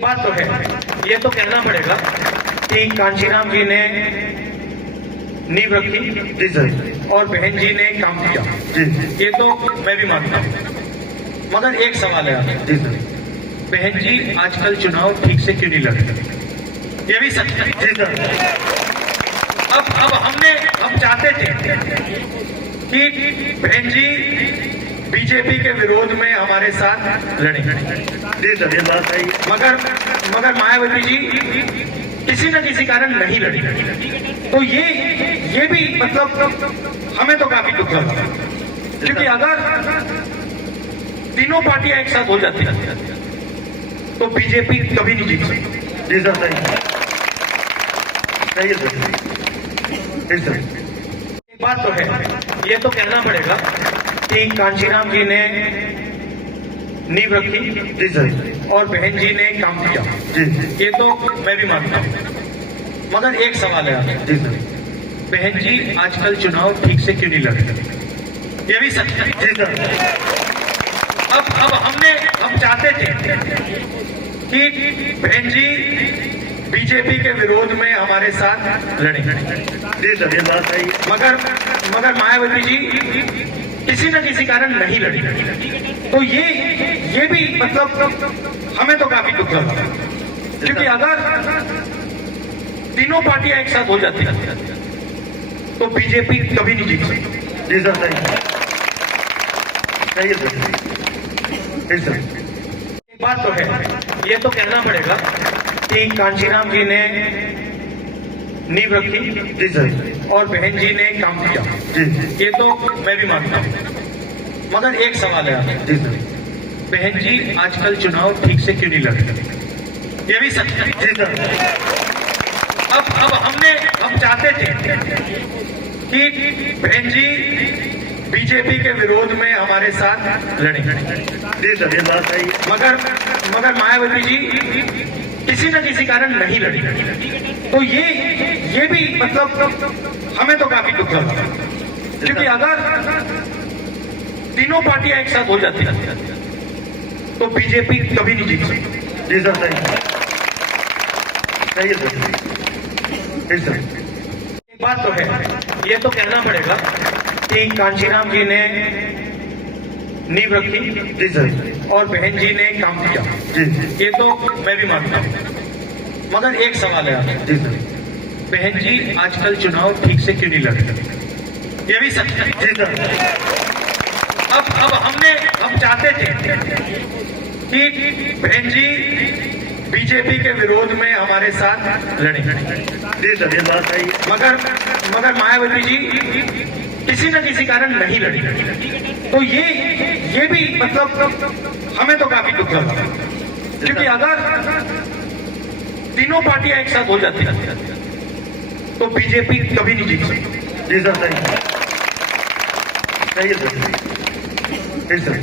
बात तो है, ये तो कहना पड़ेगा कि कांशीराम जी ने नींव रखी जी सर। और बहन जी ने काम किया जी ये तो मैं भी मानता हूँ। मगर एक सवाल है, जी सर। बहन जी आजकल चुनाव ठीक से क्यों नहीं लड़ रहे? ये भी सच है। जी सर। अब हम चाहते थे कि बहन जी बीजेपी के विरोध में हमारे साथ लड़े। जी सर, ये बात है। मगर मायावती जी किसी न किसी कारण नहीं लड़ी। तो ये भी मतलब हमें तो काफी दुख लगा, क्योंकि अगर तीनों पार्टियां एक साथ हो जाती तो बीजेपी कभी नहीं जीत सकती। जी सर, सही है सर। जी सर। एक बात तो है, ये तो कहना पड़ेगा कि कांशीराम जी ने नींव रखी जी सर। और बहन जी ने काम किया जी ये तो मैं भी मानता हूँ। मगर एक सवाल है, जी सर। बहन जी आजकल चुनाव ठीक से क्यों नहीं लड़ रहे? ये भी सच है। जी सर। अब हम चाहते थे कि बहन जी बीजेपी के विरोध में हमारे साथ लड़े। जी सर, ये बात है। मगर मायावती जी किसी न किसी कारण नहीं लड़ी। तो ये भी मतलब हमें तो काफी दुख लगा, क्योंकि अगर तीनों पार्टियां एक साथ हो जाती तो बीजेपी कभी नहीं जीत सकती। जी सर, सही है सर। जी सर। एक बात तो है, ये तो कहना पड़ेगा कि कांशीराम जी ने नींव रखी जी सर। और बहन जी ने काम किया जी ये तो मैं भी मानता हूँ। मगर एक सवाल है, जी सर। बहन जी आजकल चुनाव ठीक से क्यों नहीं लड़ रहे? ये भी सच है। जी सर। अब हम चाहते थे कि बहन जी बीजेपी के विरोध में हमारे साथ लड़े। जी सर, ये बात है। मगर मायावती जी किसी न किसी कारण नहीं लड़ी। तो ये भी मतलब हमें तो काफी दुख लगा, क्योंकि अगर तीनों पार्टियां एक साथ हो जाती तो बीजेपी कभी नहीं जीत सकती। जी सर, सही है सर। जी सर। एक बात तो है, ये तो कहना पड़ेगा कि कांशीराम जी ने नींव रखी जी सर। और बहन जी ने काम किया जी ये तो मैं भी मानता हूँ। मगर एक सवाल है, जी सर। बहन जी आजकल चुनाव ठीक से क्यों नहीं लड़ रहे? ये भी सच है। जी सर। अब हम चाहते थे कि बहन जी बीजेपी के विरोध में हमारे साथ लड़े। जी सर, ये बात है। मगर मायावती जी किसी न किसी कारण नहीं लड़ी। तो ये भी मतलब हमें तो काफी दुख लगा, क्योंकि अगर तीनों पार्टियां एक साथ हो जाती तो बीजेपी कभी नहीं जीत सकती। जी सर, सही है सर। जी सर।